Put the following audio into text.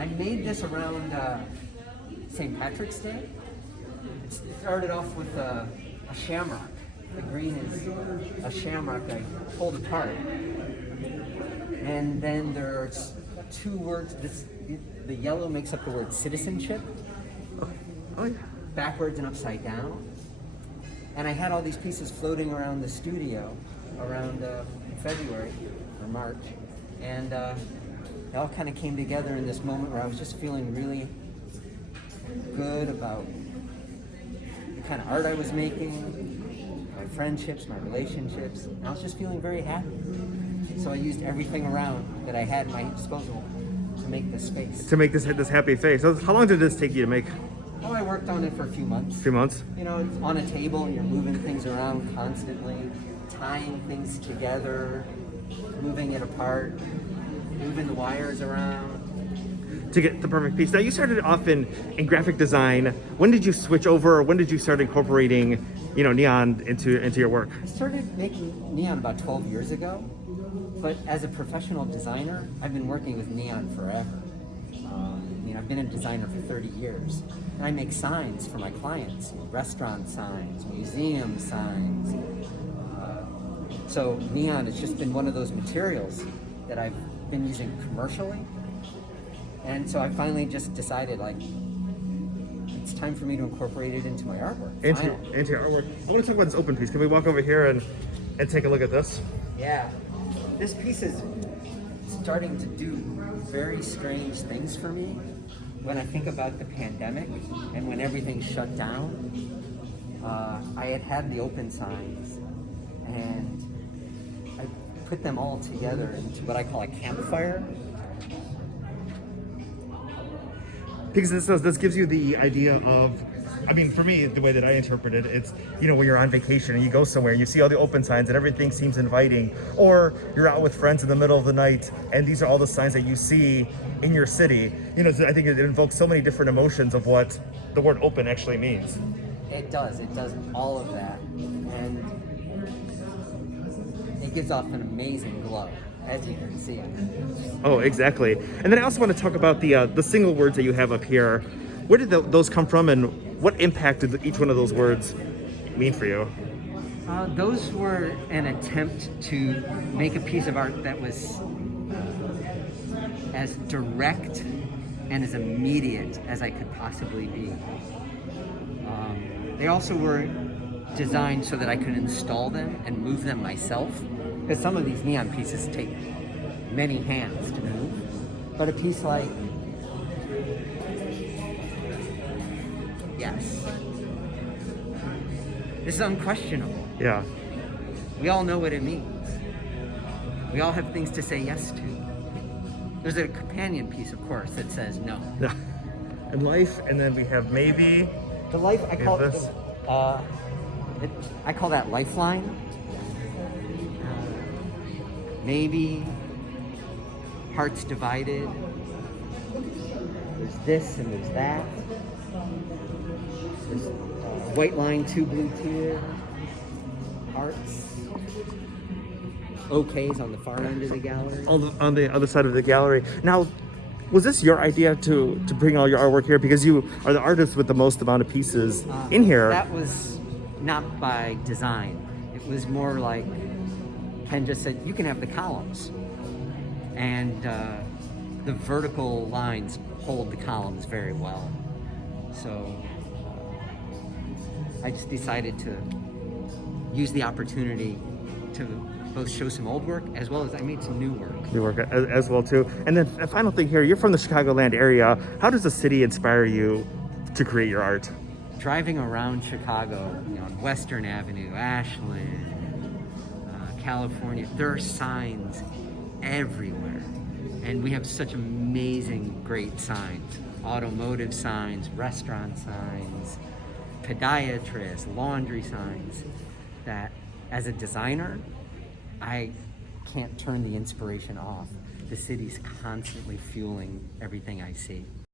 I made this around St. Patrick's Day. It started off with a shamrock. The green is a shamrock I pulled apart. And then there's two words. The yellow makes up the word citizenship, backwards and upside down. And I had all these pieces floating around the studio around February or March. And it all kind of came together in this moment where I was just feeling really good about the kind of art I was making, my friendships, my relationships. And I was just feeling very happy. So I used everything around that I had at my disposal to make this space. To make this happy face. So how long did this take you to make? Oh, I worked on it for a few months. A few months? You know, it's on a table and you're moving things around constantly, tying things together, moving it apart, moving the wires around. To get the perfect piece. Now you started off in graphic design. When did you switch over? When did you start incorporating, neon into your work? I started making neon about 12 years ago, but as a professional designer, I've been working with neon forever. I've been a designer for 30 years, and I make signs for my clients, restaurant signs, museum signs. So neon has just been one of those materials that I've been using commercially. And so I finally just decided, it's time for me to incorporate it into my artwork. Into your artwork. I want to talk about this open piece. Can we walk over here and take a look at this? Yeah. This piece is starting to do very strange things for me when I think about the pandemic and when everything shut down. I had the open signs and I put them all together into what I call a campfire. Because this gives you the idea of, for me, the way that I interpret it, it's, when you're on vacation and you go somewhere, you see all the open signs and everything seems inviting, or you're out with friends in the middle of the night and these are all the signs that you see in your city. So I think it invokes so many different emotions of what the word open actually means. It does all of that. And it gives off an amazing glow, as you can see. Oh, exactly. And then I also want to talk about the single words that you have up here. Where did those come from, and what impact did each one of those words mean for you? Those were an attempt to make a piece of art that was as direct and as immediate as I could possibly be. They also were designed so that I could install them and move them myself, because some of these neon pieces take many hands to move. But a piece like, yes, this is unquestionable. Yeah. We all know what it means. We all have things to say yes to. There's a companion piece, of course, that says no. Yeah. And life, and then we have maybe. The life, I call it, I call that lifeline. Maybe, hearts divided. There's this and there's that. There's white line, two blue tears, hearts. OKs on the far end of the gallery. On the other side of the gallery. Now, was this your idea to bring all your artwork here? Because you are the artist with the most amount of pieces in here. That was not by design. It was more like Ken just said, you can have the columns. And the vertical lines hold the columns very well. So I just decided to use the opportunity to both show some old work as well as I made some new work. New work as well too. And then a final thing here, you're from the Chicagoland area. How does the city inspire you to create your art? Driving around Chicago, on Western Avenue, Ashland, California, there are signs everywhere. And we have such amazing, great signs. Automotive signs, restaurant signs, podiatrists, laundry signs, that as a designer, I can't turn the inspiration off. The city's constantly fueling everything I see.